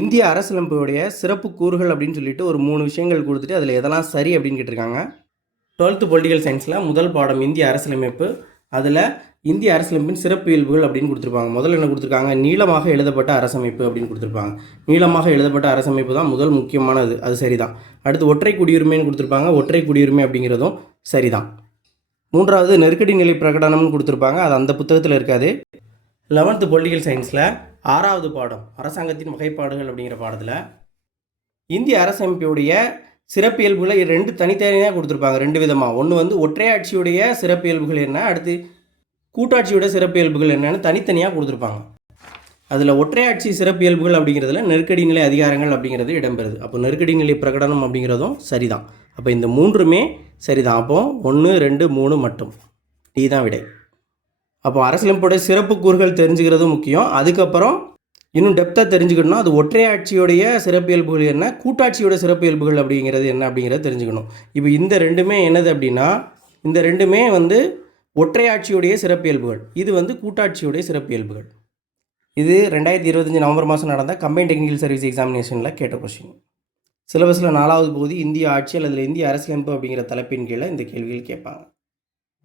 இந்திய அரசியலமைப்புடைய சிறப்பு கூறுகள் அப்படின்னு சொல்லிட்டு ஒரு 3 விஷயங்கள் கொடுத்துட்டு அதில் எதெல்லாம் சரி அப்படின்னு கேட்டிருக்காங்க. 12th பொலிட்டிக்கல் சயின்ஸில் முதல் பாடம் இந்திய அரசியலமைப்பு. அதில் இந்திய அரசியலமைப்பின் சிறப்பு இயல்புகள் அப்படின்னு கொடுத்துருப்பாங்க. முதல்ல என்ன கொடுத்துருக்காங்க, நீளமாக எழுதப்பட்ட அரசமைப்பு அப்படின்னு கொடுத்துருப்பாங்க. நீளமாக எழுதப்பட்ட அரசமைப்பு தான் முதல் முக்கியமானது, அது சரிதான். அடுத்து ஒற்றை குடியுரிமைன்னு கொடுத்துருப்பாங்க. ஒற்றை குடியுரிமை அப்படிங்கிறதும் சரிதான். மூன்றாவது நெருக்கடி நிலை பிரகடனம்னு கொடுத்துருப்பாங்க, அது அந்த புத்தகத்தில் இருக்காது. 11th பொலிட்டிக்கல் சயின்ஸில் 6வது பாடம் அரசாங்கத்தின் வகைப்பாடுகள் அப்படிங்கிற பாடத்தில் இந்திய அரசமைப்புடைய சிறப்பியல்புகளை 2 தனித்தனியாக கொடுத்துருப்பாங்க, 2 விதமாக. ஒன்று வந்து ஒற்றையாட்சியுடைய சிறப்பியல்புகள் என்ன, அடுத்து கூட்டாட்சியோட சிறப்பியல்புகள் என்னன்னு தனித்தனியாக கொடுத்துருப்பாங்க. அதில் ஒற்றையாட்சி சிறப்பியல்புகள் அப்படிங்கிறதுல நெருக்கடி நிலை அதிகாரங்கள் அப்படிங்கிறது இடம்பெறுது. அப்போ நெருக்கடி நிலை பிரகடனம் அப்படிங்கிறதும் சரிதான். அப்போ இந்த 3மே சரிதான். அப்போ 1, 2, 3 மட்டும் டி தான் விடை. அப்போ அரசியலமைப்புடைய சிறப்பு கூறுகள் தெரிஞ்சுக்கிறதும் முக்கியம். அதுக்கப்புறம் இன்னும் டெப்த்தாக தெரிஞ்சுக்கணும்னா அது ஒற்றையாட்சியுடைய சிறப்பியல்புகள் என்ன, கூட்டாட்சியோட சிறப்பியல்புகள் அப்படிங்கிறது என்ன அப்படிங்கிறத தெரிஞ்சுக்கணும். இப்போ இந்த 2மே என்னது அப்படின்னா, இந்த 2மே வந்து ஒற்றையாட்சியுடைய சிறப்பியல்புகள், இது வந்து கூட்டாட்சியுடைய சிறப்பியல்புகள். இது 2025 நவம்பர் மாதம் நடந்த கம்பைன்ட் டெக்னிக்கல் சர்வீஸ் எக்ஸாமினேஷனில் கேட்ட கொஸ்டின். சிலபஸில் 4வது பகுதி இந்திய ஆட்சி அல்லது இந்திய அரசியலமைப்பு அப்படிங்கிற தலைப்பின் கீழே இந்த கேள்விகள் கேட்பாங்க.